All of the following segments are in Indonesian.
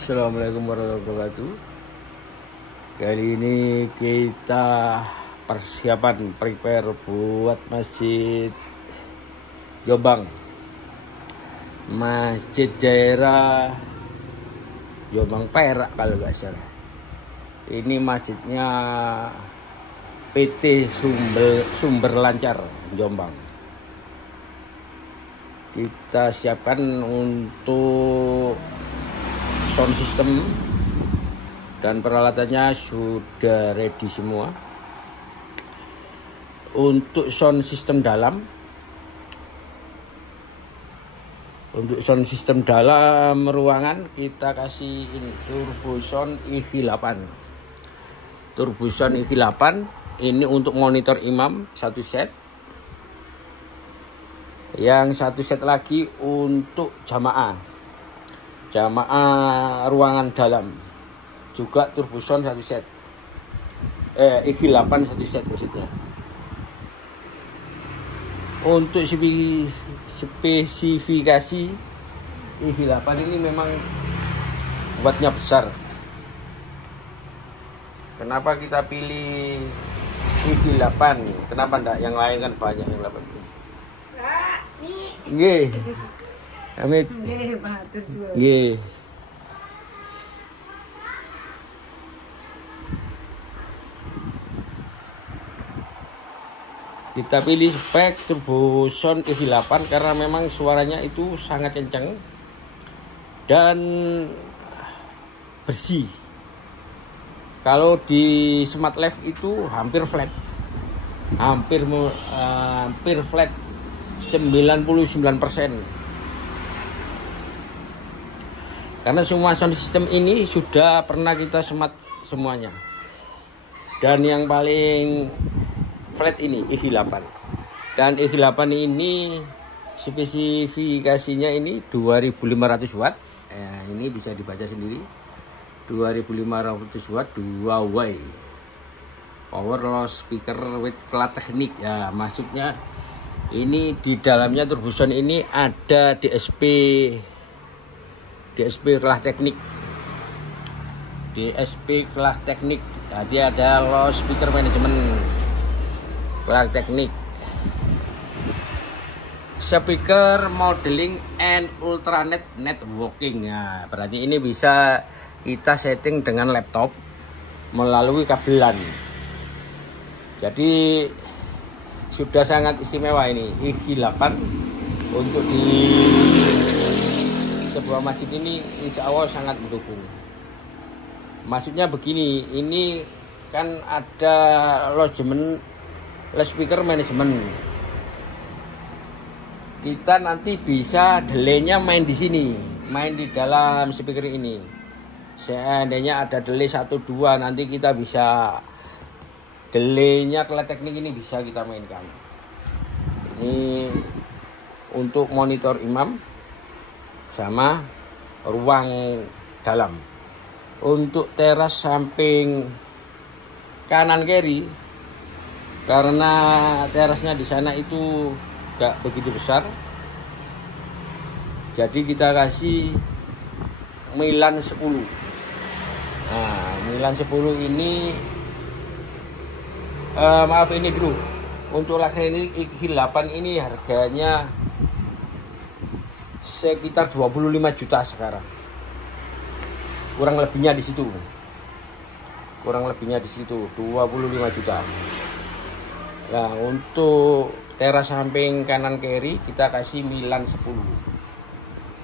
Assalamualaikum warahmatullahi wabarakatuh. Kali ini kita persiapan prepare buat masjid Jombang, masjid daerah Jombang Perak kalau nggak salah. Ini masjidnya PT Sumber Lancar Jombang. Kita siapkan untuk sound system dan peralatannya sudah ready semua. Untuk sound system dalam, ruangan kita kasih ini Turbosound EV8. Turbosound EV8 ini untuk monitor imam satu set. Yang satu set lagi untuk jamaah ruangan dalam, juga Turbosound satu set, EV8 satu set maksudnya. Untuk spesifikasi EV8 ini memang buatnya besar. Kenapa kita pilih EV8? Kenapa enggak yang lain, kan banyak yang 8 ini? Nggih. Amit. Nggih, matur suwun. Nggih. Kita pilih spek Turbosound EV8 karena memang suaranya itu sangat kencang dan bersih. Kalau di Smart Live itu hampir flat. Hampir flat 99%. Karena semua sound system ini sudah pernah kita semat semuanya. Dan yang paling flat ini EV8. Dan EV8 ini spesifikasinya ini 2500 watt. Ini bisa dibaca sendiri. 2500 watt 2 way. Power loudspeaker with class teknik. Ya, maksudnya ini di dalamnya Turbosound ini ada DSP kelas teknik. DSP kelas teknik. Tadi ada loudspeaker management kelas teknik. Speaker modeling and ultranet networking. Nah, berarti ini bisa kita setting dengan laptop melalui kabelan. Jadi sudah sangat istimewa ini EV8 untuk di sebuah masjid ini, insya Allah sangat mendukung. Maksudnya begini, ini kan ada loudspeaker management. Kita nanti bisa delay-nya main di sini, main di dalam speaker ini. Seandainya ada delay 1-2, nanti kita bisa delay-nya kelas teknik ini bisa kita mainkan. Ini untuk monitor imam sama ruang dalam. Untuk teras samping kanan kiri, karena terasnya di sana itu gak begitu besar, jadi kita kasih Milan 10. Nah, Milan 10 ini maaf ini dulu, untuk laser ini EV8 ini harganya sekitar 25 juta sekarang. Kurang lebihnya di situ. 25 juta. Nah, untuk teras samping kanan kiri kita kasih Milan 10.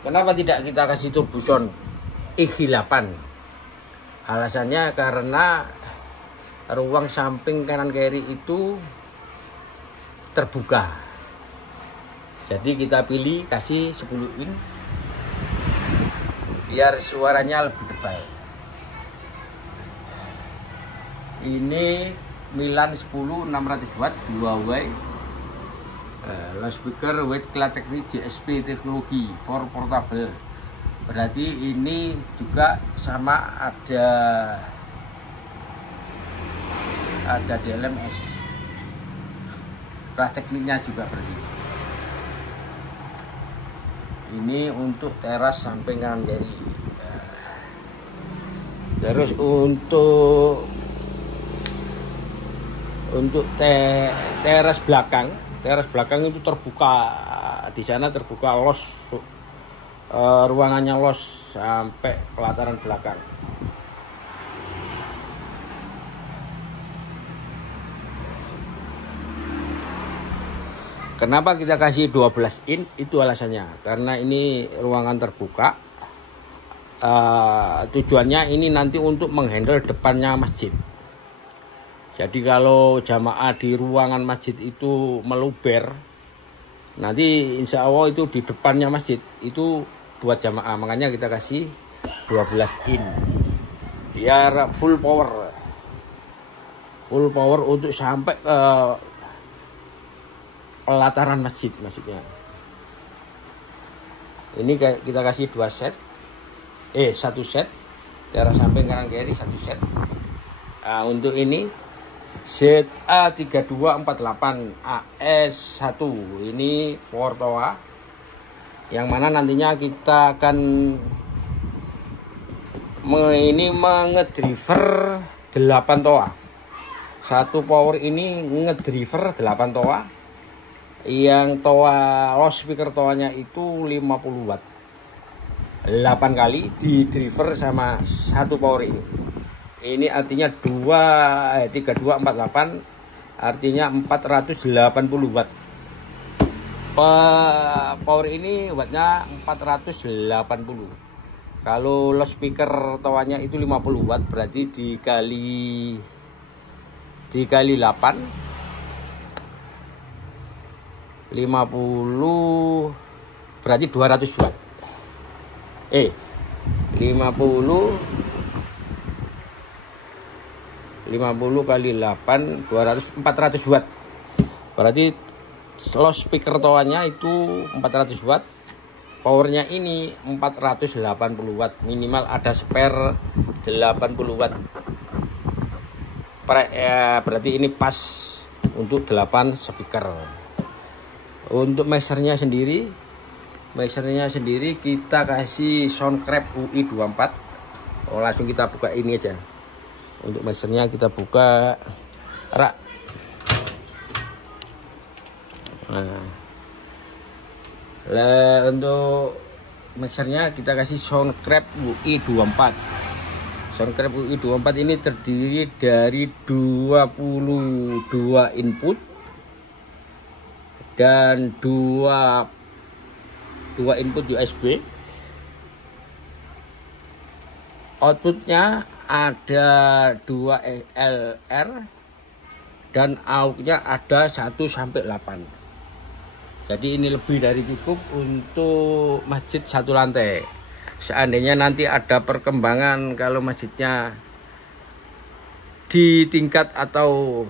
Kenapa tidak kita kasih Turbosound EV8? Alasannya karena ruang samping kanan kiri itu terbuka. Jadi kita pilih kasih 10 in biar suaranya lebih tebal. Ini Milan 10 600 watt 2 way. Loudspeaker with class teknik DSP teknologi for portable. Berarti ini juga sama ada DLMS. Kelas tekniknya juga berarti. Ini untuk teras samping kanan kiri. Terus untuk teras belakang itu terbuka, di sana terbuka los, ruangannya los sampai pelataran belakang. Kenapa kita kasih 12 in? Itu alasannya, karena ini ruangan terbuka. Tujuannya ini nanti untuk menghandle depannya masjid. Jadi kalau jamaah di ruangan masjid itu meluber, nanti insya Allah itu di depannya masjid itu buat jamaah. Makanya kita kasih 12 in biar full power untuk sampai ke pelataran masjid maksudnya. Ini kita kasih 2 set, 1 set teras samping kanan kiri 1 set. Nah, untuk ini ZA3248 AS1 ini power toa, yang mana nantinya kita akan mengedriver 8 toa. Satu power ini ngedriver 8 toa. Yang toa loudspeaker toanya itu 50 watt. 8 kali di driver sama satu power ini. Ini artinya 3248 artinya 480 watt. Power ini wattnya 480. Kalau loudspeaker toanya itu 50 watt, berarti dikali 8 50 berarti 200 watt. 50 kali 8 400 watt. Berarti loudspeaker toanya itu 400 watt. Powernya ini 480 watt. Minimal ada spare 80 watt. Berarti ini pas untuk 8 speaker. Untuk mixernya sendiri kita kasih Soundcraft UI24. Langsung kita buka ini aja. Untuk mixernya kita buka rak. Untuk mixernya kita kasih Soundcraft UI24. Soundcraft UI24 ini terdiri dari 22 input dan 2 input USB. Outputnya ada 2 LR dan AUX-nya ada 1 sampai 8. Jadi ini lebih dari cukup untuk masjid 1 lantai. Seandainya nanti ada perkembangan kalau masjidnya ditingkat atau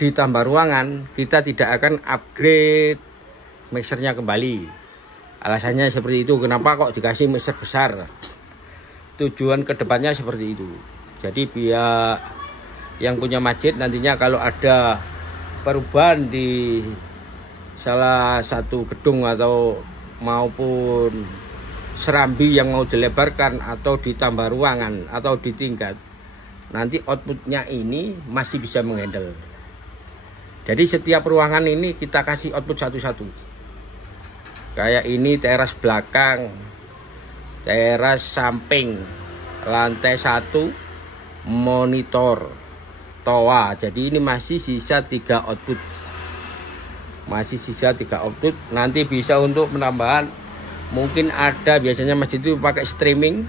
ditambah ruangan, kita tidak akan upgrade mixernya kembali. Alasannya seperti itu. Kenapa kok dikasih mixer besar? Tujuan kedepannya seperti itu. Jadi biar yang punya masjid nantinya kalau ada perubahan di salah satu gedung atau maupun serambi yang mau dilebarkan atau ditambah ruangan atau ditingkat, nanti outputnya ini masih bisa menghandle. Jadi setiap ruangan ini kita kasih output satu-satu. Kayak ini teras belakang, teras samping, lantai 1, monitor, toa. Jadi ini masih sisa 3 output. Nanti bisa untuk penambahan. Mungkin ada, biasanya masjid itu pakai streaming.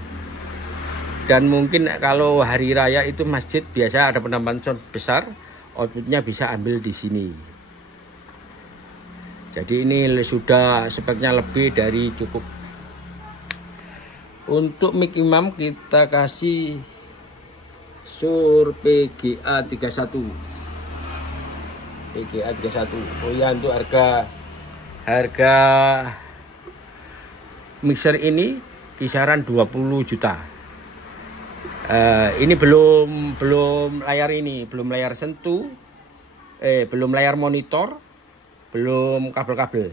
Dan mungkin kalau hari raya itu masjid biasa ada penambahan sound besar, outputnya bisa ambil di sini. Jadi ini sudah speknya lebih dari cukup. Untuk mic imam kita kasih Shure PGA 31. Oh ya, untuk harga mixer ini kisaran 20 juta. Ini belum layar ini, belum layar sentuh, belum layar monitor, belum kabel-kabel.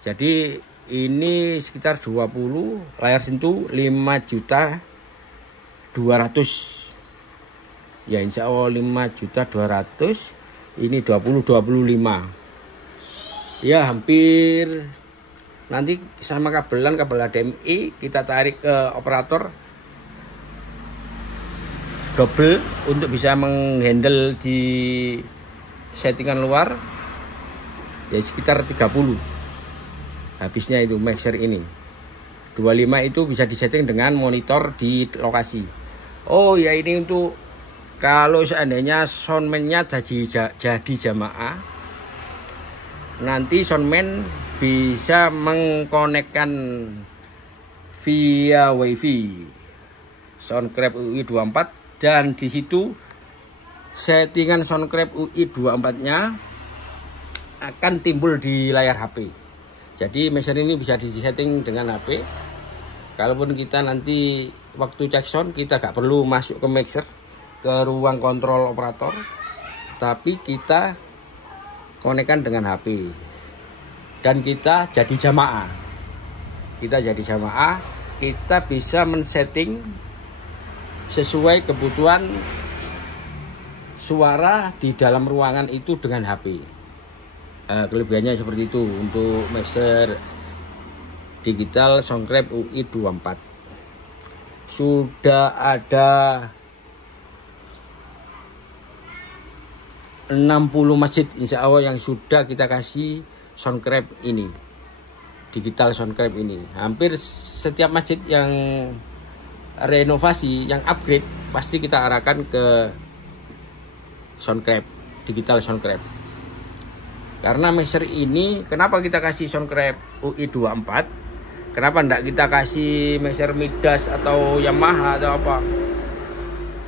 Jadi ini sekitar 20, layar sentuh 5 juta 200 ya, insya Allah 5.200.000, ini 25 ya, hampir. Nanti sama kabel HDMI kita tarik ke operator double untuk bisa menghandle di settingan luar ya, sekitar 30 habisnya itu mixer ini. 25 itu bisa disetting dengan monitor di lokasi. Oh ya, ini untuk kalau seandainya soundman-nya jadi jamaah, nanti soundman bisa mengkonekkan via wifi Soundcraft UI24, dan di situ settingan Soundcraft UI24-nya akan timbul di layar HP. Jadi mixer ini bisa disetting dengan HP. Kalaupun kita nanti waktu cek sound, kita gak perlu masuk ke mixer, ke ruang kontrol operator, tapi kita konekkan dengan HP. Dan kita jadi jamaah. Kita bisa men-setting sesuai kebutuhan suara di dalam ruangan itu dengan HP. Kelebihannya seperti itu untuk mixer digital Soundcraft UI24. Sudah ada 60 masjid insya Allah yang sudah kita kasih Soundcraft ini, digital Soundcraft ini. Hampir setiap masjid yang renovasi, yang upgrade, pasti kita arahkan ke Soundcraft, digital Soundcraft. Karena mixer ini, kenapa kita kasih Soundcraft UI24? Kenapa enggak kita kasih mixer Midas atau Yamaha atau apa?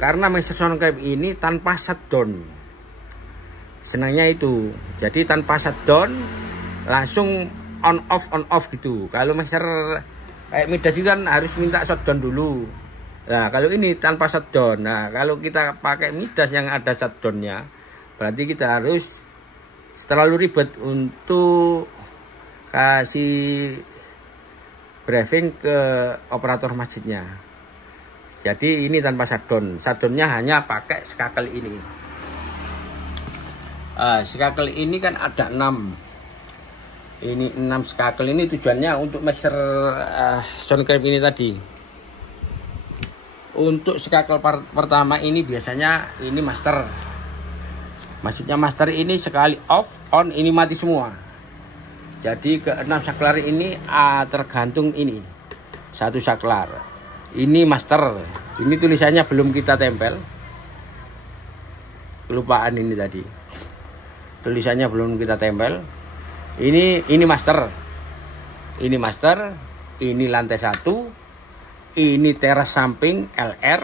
Karena mixer Soundcraft ini tanpa shutdown. Senangnya itu. Jadi tanpa shutdown, langsung on off gitu. Kalau mixer kayak Midas itu kan harus minta shutdown dulu. Nah kalau ini tanpa shutdown. Nah kalau kita pakai Midas yang ada shutdownnya, berarti kita harus terlalu ribet untuk kasih briefing ke operator masjidnya. Jadi ini tanpa shutdown. Shutdownnya hanya pakai skakel ini. Skakel ini kan ada 6. Ini 6 skakel ini tujuannya untuk mixer Soundcraft ini tadi. Untuk skakel pertama ini biasanya ini master. Maksudnya master ini sekali off, on, ini mati semua. Jadi ke 6 saklar ini tergantung ini. Satu saklar. Ini master. Ini tulisannya belum kita tempel. Kelupaan ini tadi. Tulisannya belum kita tempel. Ini master. Ini master, ini lantai 1, ini teras samping LR.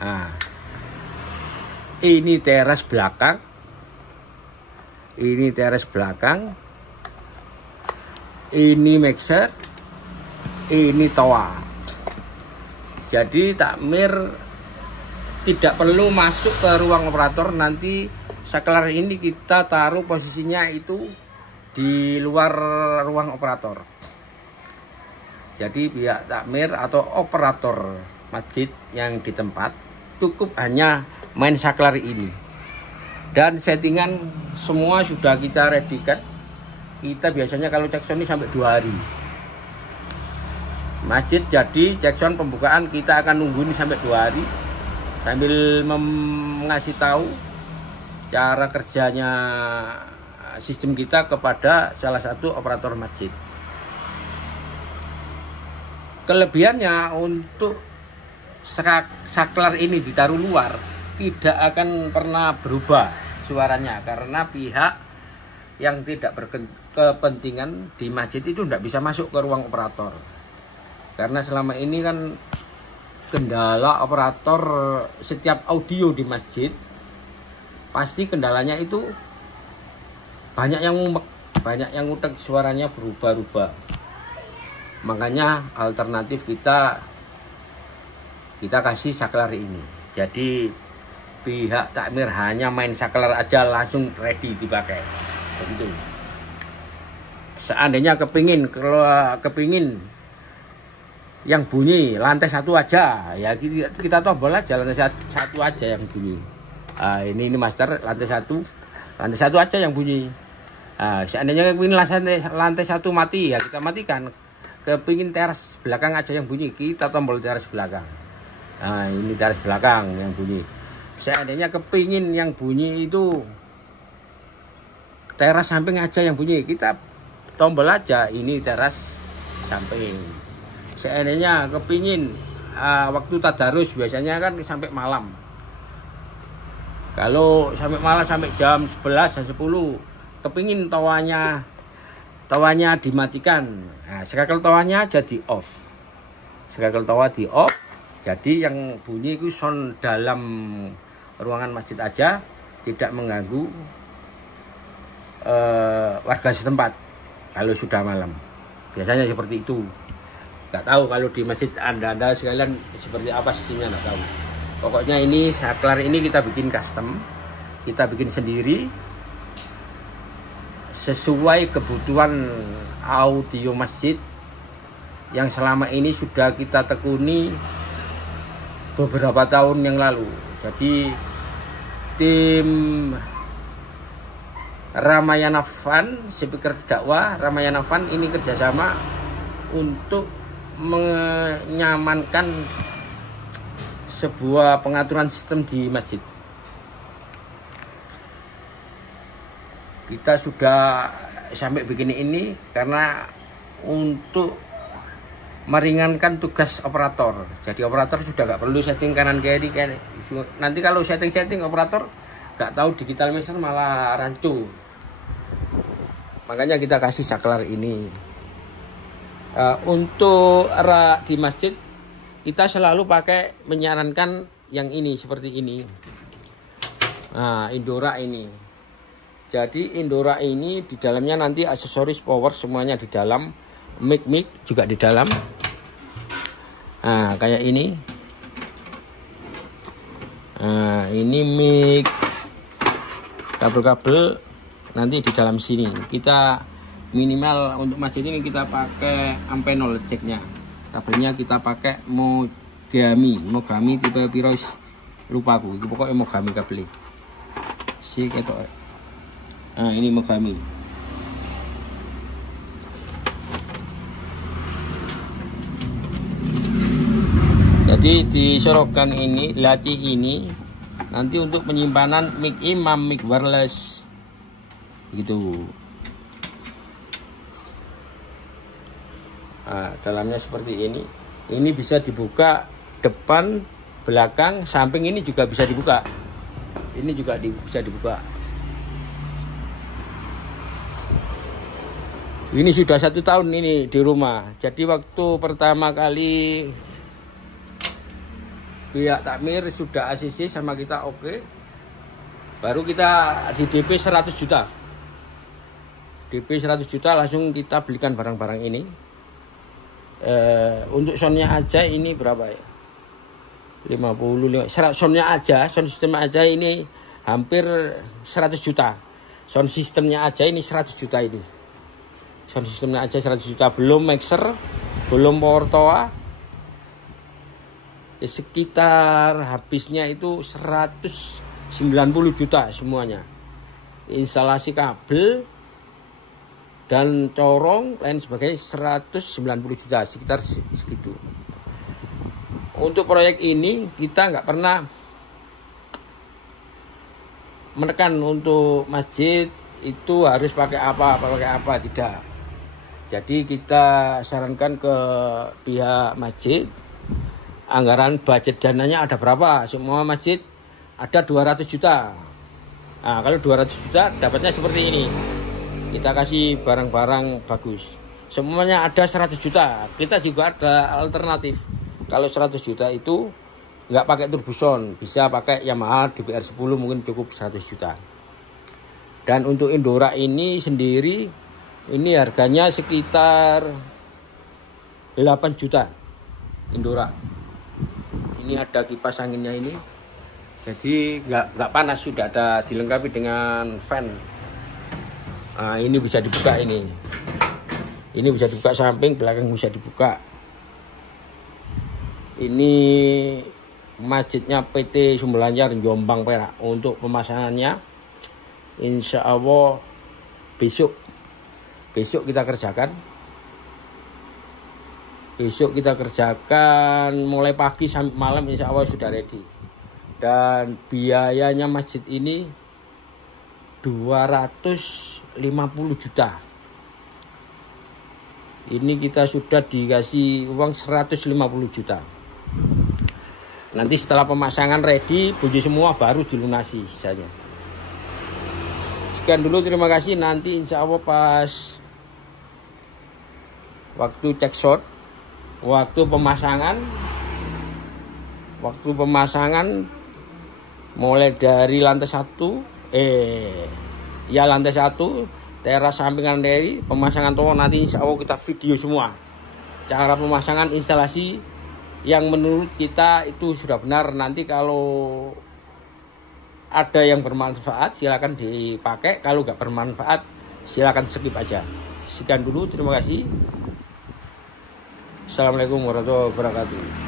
Nah, ini teras belakang. Ini teras belakang. Ini mixer. Ini toa. Jadi takmir tidak perlu masuk ke ruang operator. Nanti saklar ini kita taruh posisinya itu di luar ruang operator. Jadi pihak takmir atau operator masjid yang di tempat cukup hanya main saklar ini. Dan settingan semua sudah kita readykan. Kita biasanya kalau cek sound ini sampai 2 hari. Masjid jadi cek sound pembukaan kita akan nungguin sampai 2 hari sambil mengasih tahu cara kerjanya sistem kita kepada salah satu operator masjid. Kelebihannya untuk saklar ini ditaruh luar tidak akan pernah berubah suaranya, karena pihak yang tidak berkepentingan di masjid itu tidak bisa masuk ke ruang operator. Karena selama ini kan kendala operator setiap audio di masjid pasti kendalanya itu banyak yang ngumek, banyak yang ngutek, suaranya berubah-ubah. Makanya alternatif kita kasih saklar ini. Jadi pihak takmir hanya main saklar aja langsung ready dipakai. Begitu. Seandainya kepingin yang bunyi lantai 1 aja ya, kita tombol aja lantai 1 aja yang bunyi. Ini master lantai 1 aja yang bunyi. Seandainya kepingin lantai 1 mati ya kita matikan. Kepingin teras belakang aja yang bunyi, kita tombol teras belakang. Ini teras belakang yang bunyi. Seandainya kepingin yang bunyi itu teras samping aja yang bunyi, kita tombol aja ini teras samping. Seandainya kepingin waktu tadarus biasanya kan sampai malam. Kalau sampai malam sampai jam 11 jam 10 kepingin tawanya dimatikan. Sekarang tawanya jadi off. Sekarang tawa di off. Jadi yang bunyi itu sound dalam ruangan masjid aja, tidak mengganggu warga setempat kalau sudah malam. Biasanya seperti itu. Nggak tahu kalau di masjid anda sekalian seperti apa sistemnya, nggak tahu. Pokoknya ini saklar ini kita bikin custom, kita bikin sendiri sesuai kebutuhan audio masjid yang selama ini sudah kita tekuni beberapa tahun yang lalu. Jadi tim Ramayana Fund, speaker dakwah Ramayana Fund ini kerjasama untuk menyamankan sebuah pengaturan sistem di masjid. Kita sudah sampai bikin ini karena untuk meringankan tugas operator. Jadi operator sudah nggak perlu setting kanan kiri. Nanti kalau setting operator nggak tahu digital measure malah rancu. Makanya kita kasih saklar ini. Untuk di masjid kita selalu pakai menyarankan yang ini seperti ini. Indora ini. Jadi Indora ini di dalamnya nanti aksesoris power semuanya di dalam, mic juga di dalam. Kayak ini. Ini mic, kabel-kabel nanti di dalam sini. Kita minimal untuk masjid ini kita pakai ampenol jacknya. Kabelnya kita pakai Mogami tipe Piros, lupa aku. Itu pokoknya Mogami kabel. Si ketok. Ini Mogami. Jadi disorokkan ini, laci ini nanti untuk penyimpanan mic imam, mic wireless gitu. Dalamnya seperti ini. Ini bisa dibuka depan, belakang, samping ini juga bisa dibuka. Ini juga bisa dibuka. Ini sudah 1 tahun ini di rumah. Jadi waktu pertama kali pihak takmir sudah ACC sama kita oke. Baru kita di DP 100 juta. DP 100 juta langsung kita belikan barang-barang ini. Untuk soundnya aja ini berapa ya? 50, soundnya aja, sound sistemnya aja ini hampir 100 juta. Sound sistemnya aja ini 100 juta ini. Sound sistemnya aja 100 juta, belum mixer, belum power toa. Sekitar habisnya itu 190 juta semuanya. Instalasi kabel dan corong lain sebagainya 190 juta, sekitar segitu. Untuk proyek ini kita nggak pernah menekan untuk masjid itu harus pakai apa tidak. Jadi kita sarankan ke pihak masjid, anggaran budget dananya ada berapa, semua masjid ada 200 juta. Kalau 200 juta dapatnya seperti ini. Kita kasih barang-barang bagus. Semuanya ada 100 juta. Kita juga ada alternatif. Kalau 100 juta itu nggak pakai turbo sound, bisa pakai Yamaha DBR 10 mungkin cukup 100 juta. Dan untuk Indora ini sendiri, ini harganya sekitar 8 juta. Indora. Ini ada kipas anginnya ini. Jadi nggak panas, sudah ada dilengkapi dengan fan. Ini bisa dibuka ini. Ini bisa dibuka samping, belakang bisa dibuka. Ini masjidnya PT Sumberlancar Jombang Perak. Untuk pemasangannya insya Allah besok kita kerjakan. Besok kita kerjakan mulai pagi sampai malam, insya Allah sudah ready. Dan biayanya masjid ini 250 juta. Ini kita sudah dikasih uang 150 juta. Nanti setelah pemasangan ready, puji semua baru dilunasi sisanya. Sekian dulu, terima kasih. Nanti insya Allah pas waktu cek shot, waktu pemasangan mulai dari lantai 1 lantai 1 teras sampingan dari pemasangan tower, nanti insya Allah kita video semua cara pemasangan instalasi yang menurut kita itu sudah benar. Nanti kalau ada yang bermanfaat silakan dipakai, kalau nggak bermanfaat silakan skip aja. Sekian dulu, terima kasih. Assalamualaikum warahmatullahi wabarakatuh.